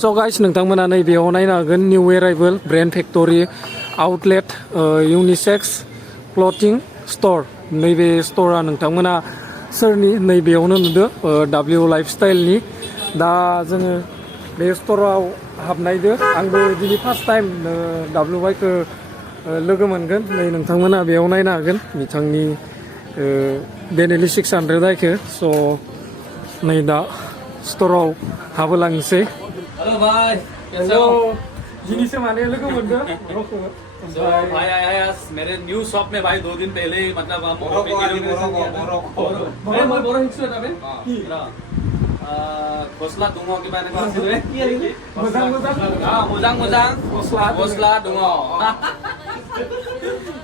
So guys, नोंथांमोना नैबेयाव नायनो हागोन new arrival brand factory outlet unisex क्लथिं store नैबे स्टोरा नोंथांमोना सोरनि नैबेयावनो नुदो W लाइफस्टाइलनि दा जोङो बे स्टोराव हाबनायदो आंबो दिनै फार्स्ट टाइम W बाइखौ लोगो मोनगोन नै नोंथांमोना बेयाव नायनो हागोन बिथांनि बेनेलि 600 आइखौ स' नै दा स्टोराव हाबलांसै हेलो भाई कैसे हेलो हो? जिनिसो माने लोगो मोनदो So, भाई आया आज मेरे न्यू शॉप में भाई 2 दिन पहले ही मतलब हम बोरो हिस्से ना बे गस्ला दुंगो के बारे में बात करें हां मोजांग गस्ला दुंगो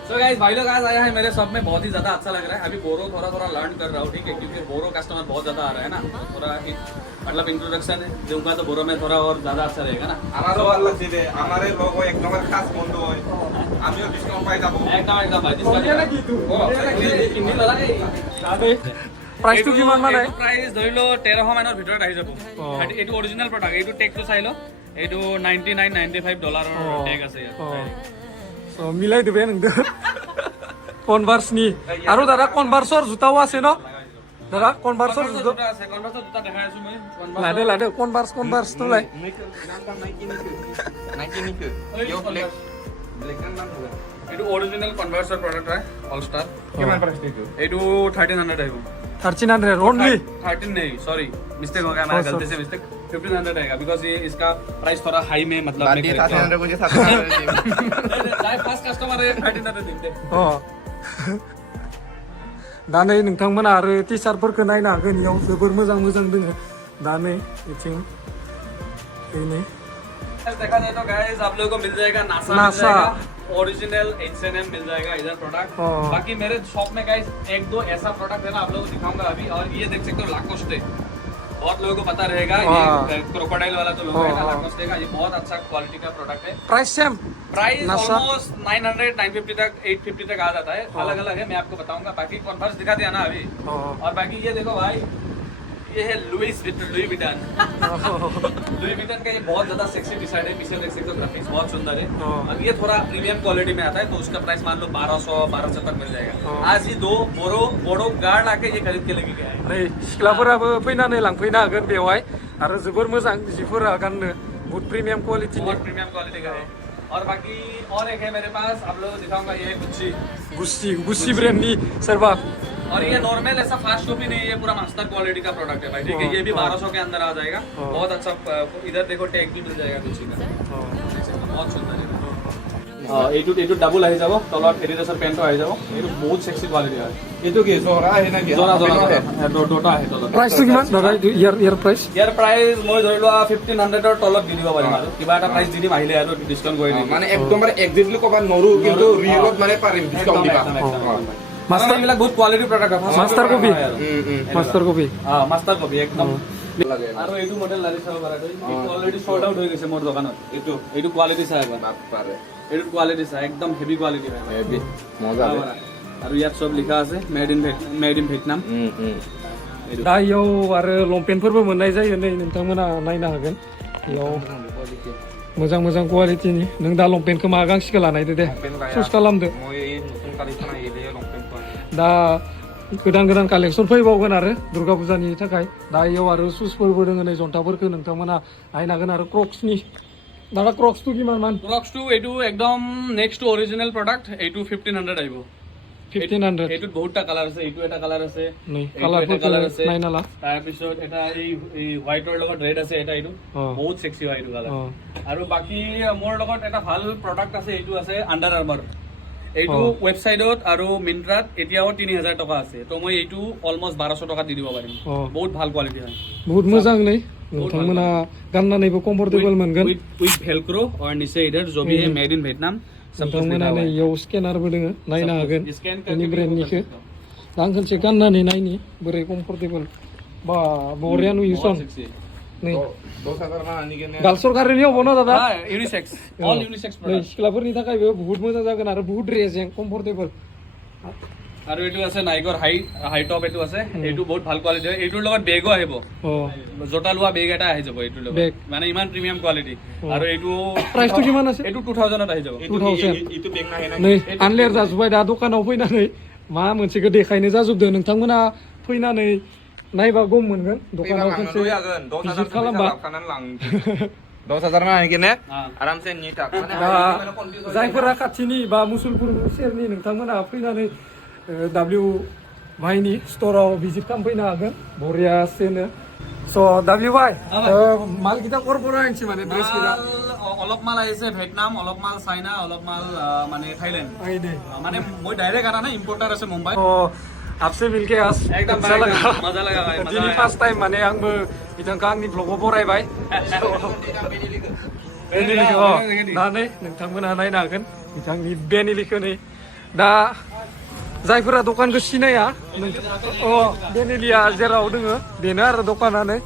So guys भाई लोग आज आया है मेरे शॉप में बहुत ही ज्यादा अच्छा लग रहा है अभी बोरो थोड़ा लर्न कर रहा हूँ ठीक है क्योंकि बोरो कस्टमर बहुत ज्यादा आ रहा है ना थोड़ा मतलब इंट्रोडक्शन दूंगा तो बोरो में थोड़ा और ज्यादा अच्छा रहेगा ना আমারও ভালো লাগছে রে আমারে লোক এক নম্বর খাস বন্ধু হয় আমিও ডিসকাউন্ট পাই যাব एकदम भाई जिसका हिंदी लगा প্ৰাইচটো কিমান মান আহে প্ৰাইস ধৰি লো 1300 মানৰ ভিতৰত আহি যাব এইটো অৰিজিনাল প্ৰডাক্ট এইটো টেগটো চাই লো এইটো $99.95 টেগ আছে ইয়াত চ' মিলাই দিবে নংদো কনভাৰ্সনি আৰু দাদা কনভাৰ্সৰ জোতাও আছে ন দাদা কনভাৰ্সৰ জোতা আছে কনভাৰ্সৰ দুটা দেখাই আছো মই লাদে কনভাৰ্সটো লাই নাইকি নিকে ইউ ব্লেক নাম হবে এইটো অৰিজিনাল কনভাৰ্সৰ প্ৰডাক্ট হয় অল ষ্টাৰ কিমান প্ৰাইস দিছো এইটো 1300 আহিব 1300 ओनली 13 नहीं सॉरी मिस्टेक हो गया मेरा गलती से मिस्टेक 1500 आएगा बिकॉज ये इसका प्राइस थोड़ा हाई में मतलब বাদ দিয়ে 700 গুণে 700 लाइव फर्स्ट कस्टमर है 1300 दिन दे अ दा नै नोंथांमोना आरो टी-शार्टफोरखौ नायनो हागोन इयाव जोबोर मोजां दोङो दा नै इथिं नै देखा जाए तो गाइस आप लोगों को मिल जाएगा नासा मिल जाएगा ओरिजिनल H&M मिल जाएगा इधर प्रोडक्ट बाकी मेरे शॉप में गाइस एक दो ऐसा प्रोडक्ट है ना आप लोगों को दिखाऊंगा अभी और ये देख सकते हो लाकोस्टे बहुत लोगों को पता रहेगा ये क्रोकोडाइल वाला जो लोगो है ना लाकोस्टे का ये बहुत अच्छा क्वालिटी का प्रोडक्ट है प्राइस सेम प्राइस ऑलमोस्ट 900 950 तक 850 तक आ जाता है अलग अलग है मैं आपको बताऊंगा बाकी कॉन्वर्स दिखा दिया ना अभी और बाकी ये देखो भाई ये है लुई विटन का ये बहुत ज्यादा सेक्सी डिजाइन है पीछे देख सकते हो ग्राफिक्स बहुत सुंदर है अब ये थोड़ा प्रीमियम क्वालिटी में आता है तो उसका प्राइस मान लो 1200 तक मिल जाएगा आज ही दो बोरो गार्ड आके ये खरीद के लेके गया है नै सिख्लाफोराबो फैनानै लांफैनो हागोन बेवहाय आरो जोबोर मोजां जिफोरा गाननो बहुत प्रीमियम क्वालिटी का है और बाकी और एक है मेरे पास आप लोगों को दिखाऊंगा ये गुस्सी ब्रांडनि सोरबा और ये नॉर्मल ऐसा फास्ट कॉपी नहीं है ये पूरा मास्टर क्वालिटी का प्रोडक्ट है भाई ठीक है ये भी 1200 के अंदर आ जाएगा बहुत अच्छा इधर देखो टैग भी मिल जाएगा कुछ का बहुत सुंदर है এইটো ডাবল আহি যাব তলত এডিডাসৰ পেন্টটো আহি যাব এইটো বহুত সেক্সি কোৱালিটি হয় এইটো কি জোৰা আহে না কি জোৰা দুটা আহে তলত প্ৰাইসটো কিমান দাদা ইয়াৰ প্ৰাইস ইয়াৰ প্ৰাইস মই ধৰি লোৱা 1500 ৰ তলত দি দিব পাৰিম আৰু কিবা এটা প্ৰাইস দি দিম আহিলে আৰু ডিসকাউন্ট কৰি দিম মানে একদম এক্সাক্টলি কবা নৰু কিন্তু ৰিয়েলত মানে পাৰিম ডিসকাউন্ট দিবা মাস্টাৰ বিলাক বহুত কোৱালিটি প্ৰডাক্ট আছে মাস্টাৰ কপি মাস্টাৰ কপি একদম আৰু এইটো মডেল লাগি চাব পাৰা এইটো অলৰেডি সল্ড আউট হৈ গৈছে মোৰ দোকানত এইটো কোৱালিটি চাই পাৰে এইটো কোৱালিটি চাই একদম হেভি কোৱালিটি হয় হেভি মজা আৰু ইয়াত সব লিখা আছে মেড ইন ভিয়েটনাম दा इयाव आरो लंपेन्टफोरबो मोननाय जायो नै नोंथांमोना नायनो हागोन इयाव मोजां क्वालिटिनि नों दा लंपेन्टखौ मा गांसेखौ लानायदो दे चुज खालामदो दा गोदान कालेक्सन फैबावगोन आरो दुर्गा पूजानि थाखाय दा इयाव आरो शुजफोरबो दोङो नै जन्थाफोरखौ नोंथांमोना नायनो हागोन आरो क्रक्सनि दादा क्रक्सটো किमान मान क्रक्सটো এইটো একদম নেক্সট টু অৰিজিনাল প্ৰডাক্ট এইটো 1500 আহিব 1500 এইটো বহুতটা কালাৰ আছে এইটো এটা কালাৰ আছে नै কালাৰ আছে নাইনালা তাৰ পিছত এটা এই হোৱাইটৰ লগত ৰেড আছে এটা এইটো বহুত সেক্সি হয় এইটো কালাৰ আৰু বাকি মোৰ লগত এটা ভাল প্ৰডাক্ট আছে এইটো আছে আন্ডাৰ আৰ্মাৰ এইটো ওয়েবসাইটত আৰু মিন্ট্ৰাত এতিয়াও 3000 টকা আছে তো মই এইটো অলমোস্ট 1200 টকা দি দিব পাৰিম বহুত ভাল কোৱালিটি হয় বহুত मोजां नै नोंथांमोना गाननानैबो कम्फर्टेबल मोनगोन विथ भेलक्रो और नीचे इधर जो भी है मेड इन वियतनाम नोंथांमोना नै इयाव स्केनारबो दोङो नायनो हागोन बेनि ब्रेन्डनिखौ दा आं खनसे गाननानै नायनि बोरै कम्फर्टेबल बा बरिया नुयोसन नै 2000 मान आनि केने गाल सरकारनि हबो न दादा यूनिसेक्स ऑल यूनिसेक्स नै सिख्लाफोरनि थाखायबो बहुत मोजां जागोन आरो बहुत रेजें कम्फर्टेबल আৰু এইটো আছে নাইকৰ হাই টপ এইটো আছে এইটো বহুত ভাল কোৱালিটি হয় এইটোৰ লগত বেগো আহিব অঁ জোতা লোৱা বেগ এটা আহি যাব এইটোৰ লগত বেগ মানে ইমান প্ৰিমিয়াম কোৱালিটি আৰু এইটো প্ৰাইচটো কিমান আছে এইটো 2000 ত আহি যাব 2000 itu bag naik नै आनलेर जाजोब्बाय दा दखानाव फैनानै मा मोनसेखौ देखायनो जाजोबदों नोंथांमोना फैनानै नायबा गम मोनगोन दखानाव खनसे भिजिट खालामबा 10,000 mah gini Ah. aram se nyitak दा जायफोरा खाथिनि बा मुसुलपुर सेरनि नोंथांमोना फैनानै दाब्लिउ भाइनि स्ट'राव भिजिट खालामफैनो हागोन बरियासेनो स' दाब्लिउ भाइ माल किटा কৰ পৰা আনিছে মানে ড্ৰেছ কিটা অলপ মাল আহিছে ভিয়েটনাম অলপ মাল চাইনা অলপ মাল মানে থাইলেণ্ড আহি দে মানে মই ডাইৰেক্ট আনা নাই इम्पोर्टर আছে मुंबई थ' आपसे मिलके आज एकदम अच्छा लगा मजा लगा भाई दिनै फार्स्ट टाइम माने आंबो बिथांखौ आंनि ब्लगाव बरायबाय बेनिलिखौ दा नै नोंथांमोनहा नायनो हागोन बिथांनि बेनिलिखौ नै दा जायफोरा दखानखौ सिनाया बेनिलिया जेराव दोङो बेनो आरो दखानानो